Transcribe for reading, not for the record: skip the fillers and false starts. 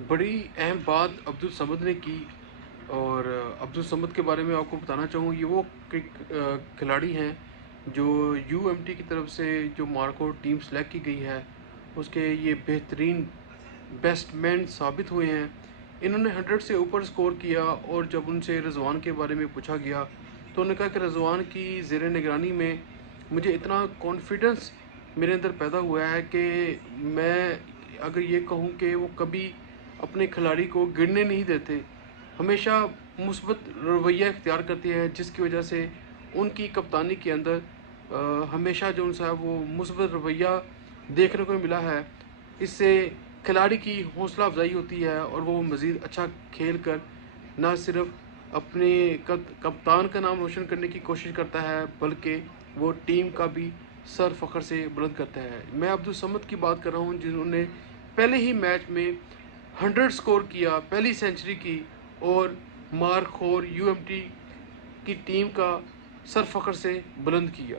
बड़ी अहम बात अब्दुल समद ने की। और अब्दुल समद के बारे में आपको बताना चाहूँ, ये वो खिलाड़ी हैं जो यूएमटी की तरफ से जो मार्को टीम सेलेक्ट की गई है उसके ये बेहतरीन बेस्टमैन साबित हुए हैं। इन्होंने 100 से ऊपर स्कोर किया। और जब उनसे रज़वान के बारे में पूछा गया तो उन्होंने कहा कि रज़वान की ज़ेर निगरानी में मुझे इतना कॉन्फिडेंस मेरे अंदर पैदा हुआ है कि मैं अगर ये कहूँ कि वो कभी अपने खिलाड़ी को गिरने नहीं देते, हमेशा मुस्बत रवैया इख्तियार करते हैं, जिसकी वजह से उनकी कप्तानी के अंदर हमेशा जो उनसा वो मुस्बत रवैया देखने को मिला है। इससे खिलाड़ी की हौसला अफजाई होती है और वो मज़ीद अच्छा खेल कर न सिर्फ अपने कप्तान का नाम रोशन करने की कोशिश करता है, बल्कि वो टीम का भी सर फ़ख्र से बुलंद करता है। मैं अब्दुल समद की बात कर रहा हूँ जिन्होंने पहले ही मैच में 100 स्कोर किया, पहली सेंचुरी की और मार्क और यूएमटी की टीम का सर फ़ख्र से बुलंद किया।